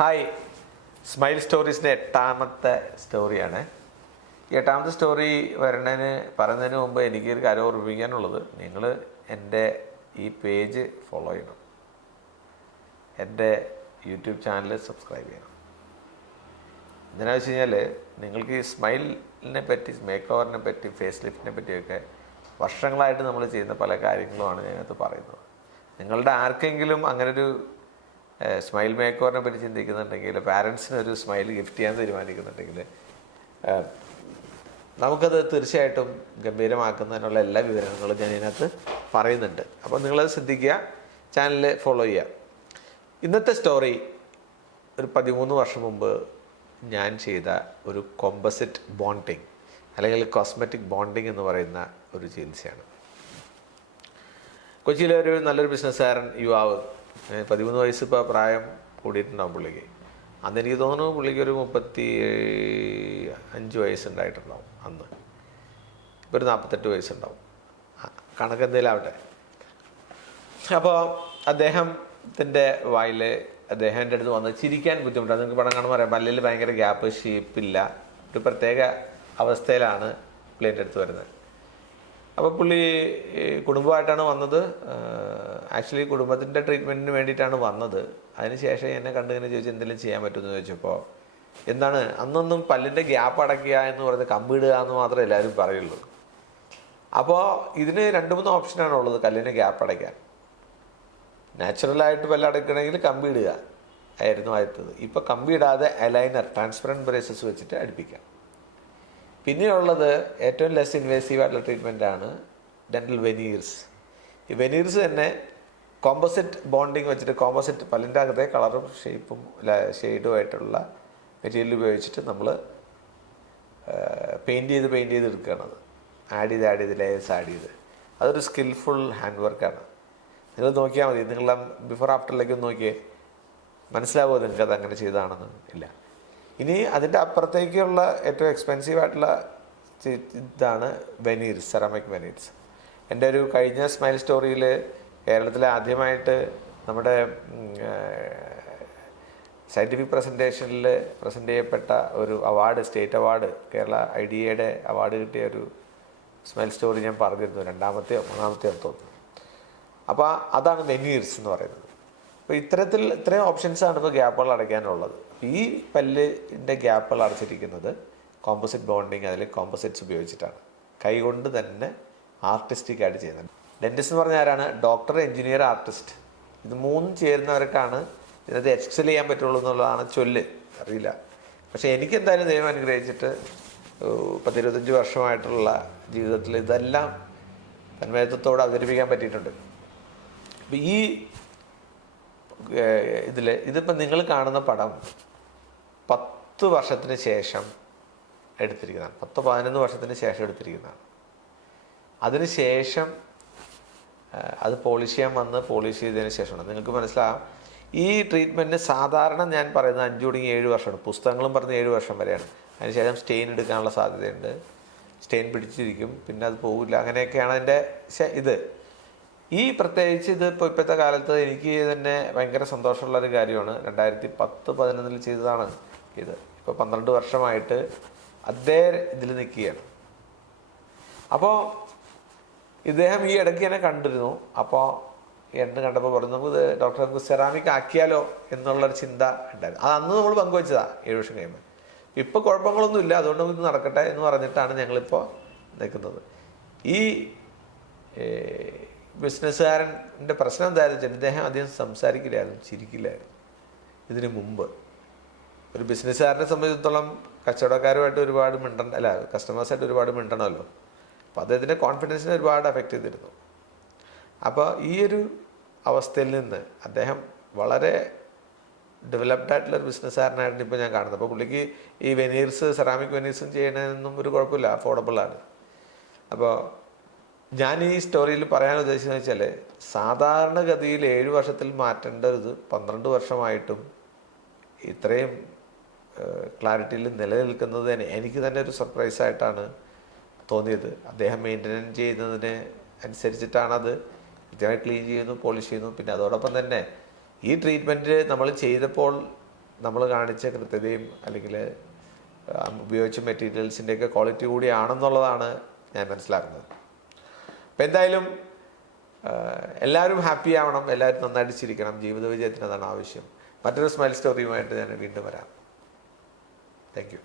Hi, smile സ്റ്റോറീസിൻ്റെ എട്ടാമത്തെ സ്റ്റോറിയാണ്. ഈ എട്ടാമത്തെ സ്റ്റോറി പറയുന്നതിന് മുമ്പ് എനിക്കൊരു കാര്യം ഓർമ്മിപ്പിക്കാനുള്ളത്, നിങ്ങൾ എൻ്റെ ഈ പേജ് ഫോളോ ചെയ്യണം, എൻ്റെ യൂട്യൂബ് ചാനൽ സബ്സ്ക്രൈബ് ചെയ്യണം. എന്തിനാണെന്ന് വെച്ച് കഴിഞ്ഞാൽ നിങ്ങൾക്ക് ഈ സ്മൈലിനെ പറ്റി, മേക്ക് ഓവറിനെ പറ്റി, ഫേസ് ലിഫ്റ്റിനെ പറ്റിയൊക്കെ വർഷങ്ങളായിട്ട് നമ്മൾ ചെയ്യുന്ന പല കാര്യങ്ങളുമാണ് ഞാനത് പറയുന്നത്. നിങ്ങളുടെ ആർക്കെങ്കിലും അങ്ങനൊരു സ്മൈൽ മേക്ക് ഓവറിനെ പറ്റി ചിന്തിക്കുന്നുണ്ടെങ്കിൽ, പാരൻസിനൊരു സ്മൈൽ ഗിഫ്റ്റ് ചെയ്യാൻ തീരുമാനിക്കുന്നുണ്ടെങ്കിൽ, നമുക്കത് തീർച്ചയായിട്ടും ഗംഭീരമാക്കുന്നതിനുള്ള എല്ലാ വിവരങ്ങളും ഞാൻ ഇതിനകത്ത് പറയുന്നുണ്ട്. അപ്പോൾ നിങ്ങളത് ശ്രദ്ധിക്കുക, ചാനൽ ഫോളോ ചെയ്യുക. ഇന്നത്തെ സ്റ്റോറി ഒരു 13 വർഷം മുമ്പ് ഞാൻ ചെയ്ത ഒരു കോമ്പോസിറ്റ് ബോണ്ടിങ് അല്ലെങ്കിൽ കോസ്മെറ്റിക് ബോണ്ടിങ് എന്ന് പറയുന്ന ഒരു ചികിത്സയാണ്. കൊച്ചിയിലെ ഒരു നല്ലൊരു ബിസിനസ്സുകാരൻ യുവാവ്, 13 വയസ്സ് ഇപ്പോൾ പ്രായം കൂടിയിട്ടുണ്ടാവും പുള്ളിക്ക്. അന്ന് എനിക്ക് തോന്നുന്നു പുള്ളിക്ക് ഒരു 35 വയസ്സുണ്ടായിട്ടുണ്ടാവും അന്ന്. ഇപ്പോൾ ഒരു 48 വയസ്സുണ്ടാവും, കണക്ക് എന്തെങ്കിലും ആവട്ടെ. അപ്പോൾ അദ്ദേഹത്തിൻ്റെ വായിൽ അദ്ദേഹത്തിൻ്റെ അടുത്ത് വന്ന് ചിരിക്കാൻ ബുദ്ധിമുട്ടാണ്. നിങ്ങൾക്ക് പടം കാണുമ്പോൾ പറയാം, പല്ലിൽ ഭയങ്കര ഗ്യാപ്പ്, ഷേപ്പില്ല, ഒരു പ്രത്യേക അവസ്ഥയിലാണ് പുള്ളിൻ്റെ അടുത്ത് വരുന്നത്. അപ്പോൾ പുള്ളി കുടുംബമായിട്ടാണ് വന്നത്. ആക്ച്വലി കുടുംബത്തിൻ്റെ ട്രീറ്റ്മെൻറ്റിന് വേണ്ടിയിട്ടാണ് വന്നത്. അതിനുശേഷം എന്നെ കണ്ടിങ്ങനെ ചോദിച്ചു എന്തെങ്കിലും ചെയ്യാൻ പറ്റുമെന്ന് ചോദിച്ചപ്പോൾ, എന്താണ് അന്നൊന്നും പല്ലിൻ്റെ ഗ്യാപ്പ് അടയ്ക്കുക എന്ന് പറയുന്നത് കമ്പിടുക എന്ന് മാത്രമേ എല്ലാവരും പറയുള്ളൂ. അപ്പോൾ ഇതിന് 2-3 ഓപ്ഷനാണ് ഉള്ളത് കല്ലിന് ഗ്യാപ്പ് അടയ്ക്കാൻ. നാച്ചുറലായിട്ട് പല്ലടയ്ക്കണമെങ്കിൽ കമ്പിടുക ആയിരുന്നു ആദ്യത്തത്. ഇപ്പോൾ കമ്പിടാതെ അലൈനർ, ട്രാൻസ്പെറൻറ്റ് ബ്രേസസ് വെച്ചിട്ട് അടുപ്പിക്കാം. പിന്നെയുള്ളത് ഏറ്റവും ലെസ് ഇൻവേസീവ് ആയിട്ടുള്ള ട്രീറ്റ്മെൻറ്റാണ് ഡെൻ്റൽ വെനീർസ്. ഈ വെനീർസ് തന്നെ കോമ്പോസിറ്റ് ബോണ്ടിങ് വെച്ചിട്ട്, കോമ്പോസിറ്റ് പല്ലിൻ്റെ അകത്തെ കളറും ഷേപ്പും ഷെയ്ഡുമായിട്ടുള്ള മെറ്റീരിയൽ ഉപയോഗിച്ചിട്ട് നമ്മൾ പെയിൻറ്റ് ചെയ്ത് എടുക്കുകയാണത്. ആഡ് ചെയ്ത് ലേയേഴ്സ് ആഡ് ചെയ്ത്. അതൊരു സ്കിൽഫുൾ ഹാൻഡ് വർക്കാണ്. നിങ്ങൾ നോക്കിയാൽ മതി, നിങ്ങളുടെ ബിഫോർ ആഫ്റ്ററിലേക്ക് ഒന്ന് നോക്കിയേ, മനസ്സിലാവുമോ നിങ്ങൾക്ക് അത് അങ്ങനെ ചെയ്തതാണെന്ന്? ഇല്ല. ഇനി അതിൻ്റെ അപ്പുറത്തേക്കുള്ള ഏറ്റവും എക്സ്പെൻസീവ് ആയിട്ടുള്ള ഇതാണ് വെനീർസ്, സെറാമിക് വെനീർസ്. എൻ്റെ ഒരു കഴിഞ്ഞ സ്മൈൽ സ്റ്റോറിയിൽ കേരളത്തിലെ ആദ്യമായിട്ട് നമ്മുടെ സയൻറ്റിഫിക് പ്രസൻറ്റേഷനിൽ പ്രസൻറ്റ് ചെയ്യപ്പെട്ട ഒരു award, state award, Kerala IDA award കിട്ടിയ ഒരു സ്മൈൽ സ്റ്റോറി ഞാൻ പറഞ്ഞിരുന്നു, 2-മത്തെയോ 3-മത്തെയോ തോന്നുന്നു. അപ്പോൾ അതാണ് വെനീർസ് എന്ന് പറയുന്നത്. അപ്പോൾ ഇത്രയും ഓപ്ഷൻസാണ് ഇപ്പോൾ ഗ്യാപ്പുകൾ അടയ്ക്കാനുള്ളത്. ഈ പല്ലിൻ്റെ ഗ്യാപ്പുകൾ അടച്ചിരിക്കുന്നത് കോമ്പോസിറ്റ് ബോണ്ടിങ്, അതിൽ കോമ്പോസിറ്റ്സ് ഉപയോഗിച്ചിട്ടാണ്, കൈകൊണ്ട് തന്നെ ആർട്ടിസ്റ്റിക്കായിട്ട് ചെയ്യുന്നത്. ഡെൻറ്റിസ്റ്റ് എന്ന് പറഞ്ഞാൽ ആരാണ്? Doctor, engineer, artist. ഇത് 3 ചേരുന്നവർക്കാണ് ഇതിനകത്ത് എക്സൽ ചെയ്യാൻ പറ്റുള്ളൂ എന്നുള്ളതാണ് ചൊല്ല്. അറിയില്ല, പക്ഷേ എനിക്കെന്തായാലും ദൈവം അനുഗ്രഹിച്ചിട്ട് 10-25 വർഷമായിട്ടുള്ള ജീവിതത്തിൽ ഇതെല്ലാം തന്മയത്വത്തോടെ അവതരിപ്പിക്കാൻ പറ്റിയിട്ടുണ്ട്. അപ്പോൾ ഈ ഇതിപ്പോൾ നിങ്ങൾ കാണുന്ന പടം 10 വർഷത്തിന് ശേഷം എടുത്തിരിക്കുന്നതാണ്. 10-11 വർഷത്തിന് ശേഷം എടുത്തിരിക്കുന്നതാണ്. അതിനുശേഷം അത് പോളിഷ് ചെയ്തതിന് ശേഷമാണ്. നിങ്ങൾക്ക് മനസ്സിലാകാം, ഈ ട്രീറ്റ്മെൻറ്റ് സാധാരണ ഞാൻ പറയുന്നത് 5-7 വർഷമാണ്. പുസ്തകങ്ങളും പറഞ്ഞ് 7 വർഷം വരെയാണ്. അതിനുശേഷം സ്റ്റെയിൻ എടുക്കാനുള്ള സാധ്യതയുണ്ട്, സ്റ്റെയിൻ പിടിച്ചിരിക്കും, പിന്നെ അത് പോകില്ല, അങ്ങനെയൊക്കെയാണ് അതിൻ്റെ ഇത്. ഈ പ്രത്യേകിച്ച് ഇത് ഇപ്പോഴത്തെ കാലത്ത് എനിക്ക് തന്നെ ഭയങ്കര സന്തോഷമുള്ളൊരു കാര്യമാണ്. 2010-11 ചെയ്തതാണ് ഇത്. ഇപ്പോൾ 12 വർഷമായിട്ട് അതേ ഇതിൽ നിൽക്കുകയാണ്. അപ്പോൾ ഇദ്ദേഹം ഈ ഇടയ്ക്ക് എന്നെ കണ്ടിരുന്നു. അപ്പോൾ എന്നെ കണ്ടപ്പോൾ പറഞ്ഞു, നമുക്ക് ഡോക്ടർ നമുക്ക് സെറാമിക് ആക്കിയാലോ എന്നുള്ളൊരു ചിന്ത ഉണ്ടായിരുന്നു. അത് അന്ന് നമ്മൾ പങ്കുവച്ചതാണ് 7 വർഷം കഴിയുമ്പോൾ. ഇപ്പോൾ കുഴപ്പങ്ങളൊന്നുമില്ല, അതുകൊണ്ട് നമുക്ക് നടക്കട്ടെ എന്ന് പറഞ്ഞിട്ടാണ് ഞങ്ങളിപ്പോൾ നിൽക്കുന്നത്. ഈ ബിസിനസ്സുകാരൻ്റെ പ്രശ്നം എന്തായാലും വെച്ചാൽ ഇദ്ദേഹം അധികം സംസാരിക്കില്ലായിരുന്നു, ചിരിക്കില്ലായിരുന്നു. ഇതിന് മുമ്പ് ഒരു ബിസിനസ്സുകാരനെ സംബന്ധിച്ചിടത്തോളം കച്ചവടക്കാരുമായിട്ട് ഒരുപാട് കസ്റ്റമേഴ്സായിട്ട് ഒരുപാട് മിണ്ടണമല്ലോ. അപ്പോൾ അദ്ദേഹത്തിൻ്റെ കോൺഫിഡൻസിനെ ഒരുപാട് അഫക്റ്റ് ചെയ്തിരുന്നു. അപ്പോൾ ഈ ഒരു അവസ്ഥയിൽ നിന്ന് അദ്ദേഹം വളരെ ഡെവലപ്ഡ് ആയിട്ടുള്ളൊരു ബിസിനസ്സുകാരനായിട്ട് ഇപ്പോൾ ഞാൻ കാണുന്നത്. അപ്പോൾ പുള്ളിക്ക് ഈ വെനീർസ്, സെറാമിക് വെനീർസും ചെയ്യണമെന്നൊന്നും ഒരു കുഴപ്പമില്ല, അഫോർഡബിളാണ്. അപ്പോൾ ഞാൻ ഈ സ്റ്റോറിയിൽ പറയാൻ ഉദ്ദേശിച്ചതെന്ന് വെച്ചാൽ, സാധാരണഗതിയിൽ 7 വർഷത്തിൽ മാറ്റേണ്ട ഇത് 12 വർഷമായിട്ടും ഇത്രയും ക്ലാരിറ്റിയിൽ നിലനിൽക്കുന്നത് തന്നെ എനിക്ക് തന്നെ ഒരു സർപ്രൈസായിട്ടാണ് തോന്നിയത്. അദ്ദേഹം മെയിൻ്റനൻസ് ചെയ്യുന്നതിന് അനുസരിച്ചിട്ടാണത്. കൃത്യമായി ക്ലീൻ ചെയ്യുന്നു, പോളിഷ് ചെയ്യുന്നു. പിന്നെ അതോടൊപ്പം തന്നെ ഈ ട്രീറ്റ്മെൻറ്റ് നമ്മൾ ചെയ്തപ്പോൾ നമ്മൾ കാണിച്ച കൃത്യതയും അല്ലെങ്കിൽ ഉപയോഗിച്ച മെറ്റീരിയൽസിൻ്റെയൊക്കെ ക്വാളിറ്റി കൂടിയാണെന്നുള്ളതാണ് ഞാൻ മനസ്സിലാക്കുന്നത്. അപ്പം എന്തായാലും എല്ലാവരും ഹാപ്പി ആവണം, എല്ലാവരും നന്നായിട്ട് ചിരിക്കണം. ജീവിത വിജയത്തിന് അതാണ് ആവശ്യം. മറ്റൊരു സ്മൈൽ സ്റ്റോറിയുമായിട്ട് ഞാൻ വീണ്ടും വരാം. Thank you.